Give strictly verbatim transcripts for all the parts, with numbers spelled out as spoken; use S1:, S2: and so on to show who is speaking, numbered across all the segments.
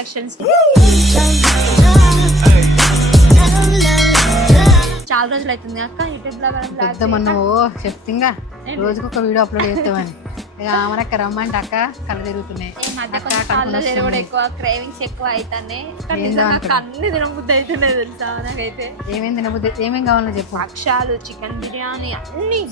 S1: Collections. చాలా రోజులు అవుతుంది అక్క యూట్యూబ్ లో
S2: పెద్దమన్నావు చెప్తుంగా రోజుకు ఒక వీడియో అప్లోడ్ చేస్తామని. ఇక ఆమెనక్క రమ్మంటే అక్క కళ్ళు తిరుగుతున్నాయి,
S1: ఎక్కువ క్రేవింగ్స్ ఎక్కువ అవుతున్నాయి. అన్ని తినబుద్ధి అవుతున్నాయి తెలుసా నాకైతే.
S2: ఏమేమి తినబుద్ధి ఏమేమి కావాలో చెప్పు.
S1: భక్షాలు, చికెన్ బిర్యానీ అన్ని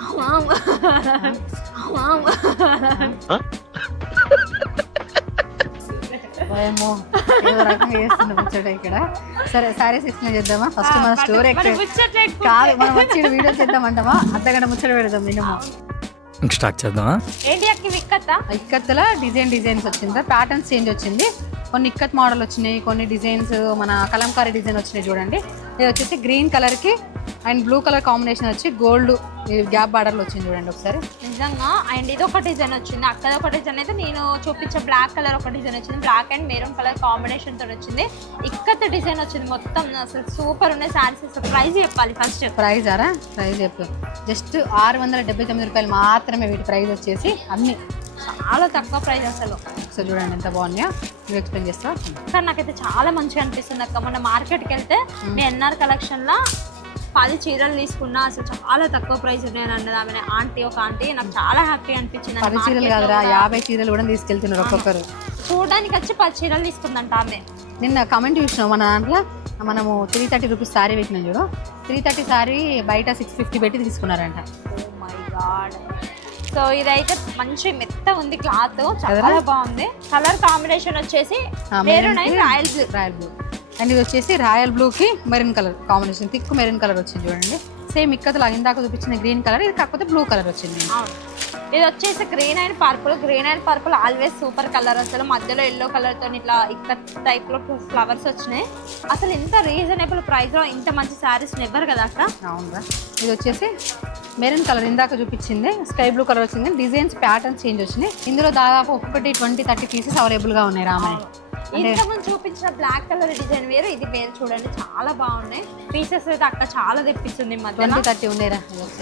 S2: ఏమో ఏదో రకంగా చేస్తున్నా ముచ్చట ఇక్కడ. సరే సారీస్ ఎక్స్ప్లెయిన్ చేద్దామా? ఫస్ట్ మన స్టోర్ ఎక్కడ కాదు, మనం వచ్చి వీడియో చేద్దామంటామా? అర్ధగంట ముచ్చట పెడదాం మినిమం.
S3: స్టార్ట్ చేద్దామా?
S1: ఏంటి అక్క ఇక్కత్త
S2: ఇక్కత్తుల డిజైన్ డిజైన్స్ వచ్చిందా, ప్యాటర్న్స్ చేంజ్ వచ్చింది. కొన్ని ఇక్కత్ మోడల్ వచ్చినాయి, కొన్ని డిజైన్స్ మన కలంకారీ డిజైన్ వచ్చినాయి చూడండి. ఇది వచ్చేసి గ్రీన్ కలర్ కి అండ్ బ్లూ కలర్ కాంబినేషన్ వచ్చి గోల్డ్ గ్యాప్ బార్డర్ లో వచ్చింది చూడండి ఒకసారి.
S1: నిజంగా అండ్ ఇది ఒక డిజైన్ వచ్చింది, అక్కడ ఒక డిజైన్ అయితే నేను చూపించే బ్లాక్ కలర్ ఒక డిజైన్ వచ్చింది, black and maroon colour combination తో వచ్చింది. ఇక్కత డిజైన్ వచ్చింది మొత్తం, అసలు సూపర్ ఉన్నాయి సారీస్. ప్రైస్ చెప్పాలి ఫస్ట్.
S2: ప్రైస్ అరా ప్రైస్ చెప్పు. జస్ట్ ఆరు వందల డెబ్బై తొమ్మిది రూపాయలు మాత్రమే వీటి ప్రైస్ వచ్చేసి. అన్ని
S1: చాలా తక్కువ ప్రైస్ అసలు.
S2: సో చూడండి ఎంత బాగున్నాయో, నువ్వు ఎక్స్ప్లెయిన్ చేస్తావు.
S1: కానీ నాకైతే చాలా మంచిగా అనిపిస్తుంది అక్క. మన మార్కెట్కి వెళ్తే నేను ఎన్ఆర్ కలెక్షన్ లో పది చీరలు తీసుకున్నా అసలు చాలా తక్కువ ప్రైస్ ఉన్నాయని అన్నది ఆమె ఆంటీ. ఒక ఆంటీ నాకు చాలా హ్యాపీ అనిపించింది.
S2: పది చీరలు కాదురా, యాభై చీరలు కూడా తీసుకెళ్తున్నారు ఒక్కొక్కరు.
S1: చూడడానికి వచ్చి పది చీరలు తీసుకుందంట ఆమె.
S2: నిన్న కమెంట్ చూసినాం మన దాంట్లో, మనము త్రీ థర్టీ రూపీస్ సారీ పెట్టినాం చూడు, త్రీ థర్టీ సారీ బయట సిక్స్ ఫిఫ్టీ పెట్టి తీసుకున్నారంట.
S1: Oh my god. సో ఇదైతే మంచి మెత్త ఉంది, క్లాత్ చాలా బాగుంది. కలర్ కాంబినేషన్ వచ్చేసి royal blue
S2: royal blue and ఇది వచ్చేసి రాయల్ బ్లూ కి maroon colour combination, thick maroon colour వచ్చింది చూడండి. సేమ్ ఇక్కతలా ఇందాక చూపించిన గ్రీన్ కలర్, ఇది కాకపోతే బ్లూ కలర్ వచ్చింది.
S1: ఇది వచ్చేసి green and purple. Green and purple always super colour. అసలు మధ్యలో ఎల్లో కలర్ తో ఇట్లా ఇక్కత్ టైప్ లో ఫ్లవర్స్ వచ్చినాయి. అసలు ఇంత రీజనబుల్ ప్రైస్ లో ఇంత మంచి శారీస్ నెవర్ కదా అక్క.
S2: అవునురా. ఇది వచ్చేసి మెరూన్ కలర్ ఇందాక చూపించింది, స్కై బ్లూ కలర్ వచ్చింది. డిజైన్స్ ప్యాటర్న్స్ చేంజ్ వచ్చినాయి. ఇందులో దాదాపు ఒక్కొక్కటి ట్వంటీ థర్టీ పీసెస్ అవైలబుల్ గా ఉన్నాయి రామాయణ.
S1: ఇంతకుముందు చూపించిన బ్లాక్ కలర్ డిజైన్ వేరు, ఇది వేరు. చూడండి చాలా బాగున్నాయి పీసెస్ అయితే అక్క చాలా తెప్పిస్తుంది.
S2: ట్వంటీ థర్టీ ఉన్నాయిరా.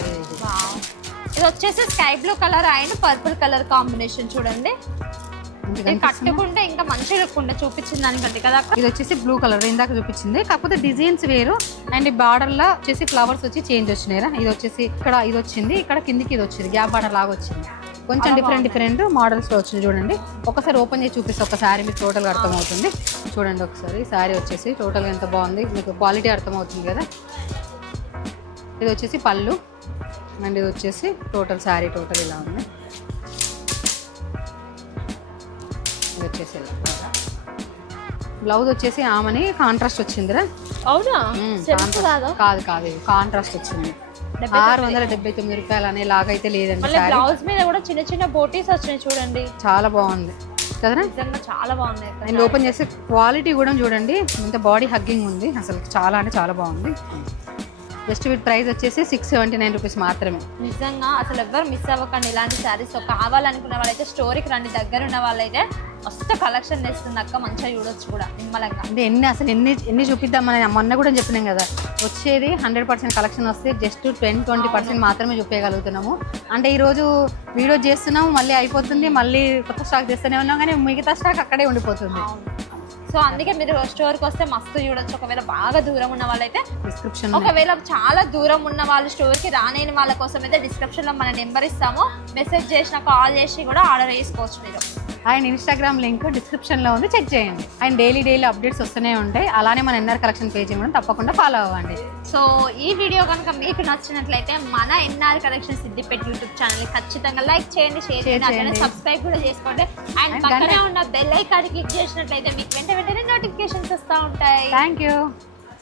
S1: ఇది వచ్చేసి sky blue colour and purple colour combination చూడండి. కట్టుకుంటే ఇంకా మంచిగా లుక్ చూపించింది దానికంటే కదా.
S2: ఇది వచ్చేసి బ్లూ కలర్ ఇందాక చూపించింది, కాకపోతే డిజైన్స్ వేరు అండ్ బార్డర్ లా వచ్చేసి ఫ్లవర్స్ వచ్చి చేంజ్ వచ్చినాయిరా. ఇది వచ్చేసి ఇక్కడ ఇది వచ్చింది, ఇక్కడ కిందికి ఇది వచ్చింది, గ్యాప్ బార్డర్ లాగా వచ్చింది. కొంచెం డిఫరెంట్ డిఫరెంట్ మోడల్స్ లో వచ్చింది చూడండి. ఒకసారి ఓపెన్ చేసి చూపిస్తే ఒక శారీ మీకు టోటల్ గా అర్థమవుతుంది. చూడండి ఒకసారి శారీ వచ్చేసి టోటల్ గా ఎంత బాగుంది, మీకు క్వాలిటీ అర్థమవుతుంది కదా. ఇది వచ్చేసి పళ్ళు అండ్ ఇది వచ్చేసి టోటల్ శారీ టోటల్ ఇలా ఉంది. ఇది వచ్చేసి బ్లౌజ్ వచ్చేసి ఆమెని కాంట్రాస్ట్ వచ్చిందిరా.
S1: అవునా?
S2: కాదు కాదు కాంట్రాస్ట్ వచ్చింది. ఆరు వందల డెబ్బై తొమ్మిది రూపాయలు అనే లాగైతే లేదండి.
S1: బ్లౌజ్ మీద కూడా చిన్న చిన్న బోటీస్ వచ్చినాయి చూడండి,
S2: చాలా బాగుంది కదరా.
S1: నిజంగా చాలా బాగున్నాయి.
S2: అండ్ ఓపెన్ చేస్తే క్వాలిటీ కూడా చూడండి, ఇంత బాడీ హగ్గింగ్ ఉంది, అసలు చాలా అంటే చాలా బాగుంది. జస్ట్ వీటి ప్రైస్ వచ్చేసి సిక్స్ సెవెంటీ నైన్ రూపీస్ మాత్రమే.
S1: నిజంగా అసలు ఎవ్వరు మిస్ అవ్వకండి ఇలాంటి శారీస్. కావాలనుకున్న వాళ్ళైతే స్టోరీకి రండి, దగ్గర ఉన్న వాళ్ళైతే మస్తు కలెక్షన్ తెస్తుంది అక్క, మంచిగా చూడొచ్చు కూడా నిమ్మలంగా.
S2: అంటే ఎన్ని అసలు ఎన్ని ఎన్ని చూపిద్దామని మొన్న కూడా చెప్పినాం కదా, వచ్చేది హండ్రెడ్ పర్సెంట్ కలెక్షన్ వస్తే జస్ట్ టెన్ ట్వంటీ పర్సెంట్ మాత్రమే చూపించగలుగుతున్నాము. అంటే ఈరోజు వీడియో చేస్తున్నాము, మళ్ళీ అయిపోతుంది, మళ్ళీ కొత్త స్టాక్ చేస్తూనే ఉన్నాం, కానీ మిగతా స్టాక్ అక్కడే ఉండిపోతుంది.
S1: సో అందుకే మీరు స్టోర్కి వస్తే మస్తు చూడొచ్చు. ఒకవేళ బాగా దూరం ఉన్న వాళ్ళైతే
S2: డిస్క్రిప్షన్,
S1: ఒకవేళ చాలా దూరం ఉన్న వాళ్ళు స్టోర్కి రాలేని వాళ్ళ కోసం అయితే డిస్క్రిప్షన్లో మన నెంబర్ ఇస్తాము, మెసేజ్ చేసిన కాల్ చేసి కూడా ఆర్డర్ చేసుకోవచ్చు మీరు.
S2: అండ్ ఇన్స్టాగ్రామ్ లింక్ డిస్క్రిప్షన్లో ఉంది, చెక్ చేయండి. అండ్ డైలీ డైలీ అప్డేట్స్ వస్తూనే ఉంటాయి. అలానే మన ఎన్ఆర్ కలెక్షన్ పేజ్ కూడా తప్పకుండా ఫాలో అవ్వండి.
S1: సో ఈ వీడియో కనుక మీకు నచ్చినట్లయితే మన NR collection Siddipet YouTube channel ఖచ్చితంగా లైక్ చేయండి, షేర్ చేయండి, సబ్స్క్రైబ్ కూడా చేసుకోండి. అండ్ పక్కనే ఉన్న బెల్ ఐకాన్ క్లిక్ చేసినట్లయితే మీకు వెంట వెంటనే నోటిఫికేషన్స్ వస్తూ ఉంటాయి.
S2: Thank you.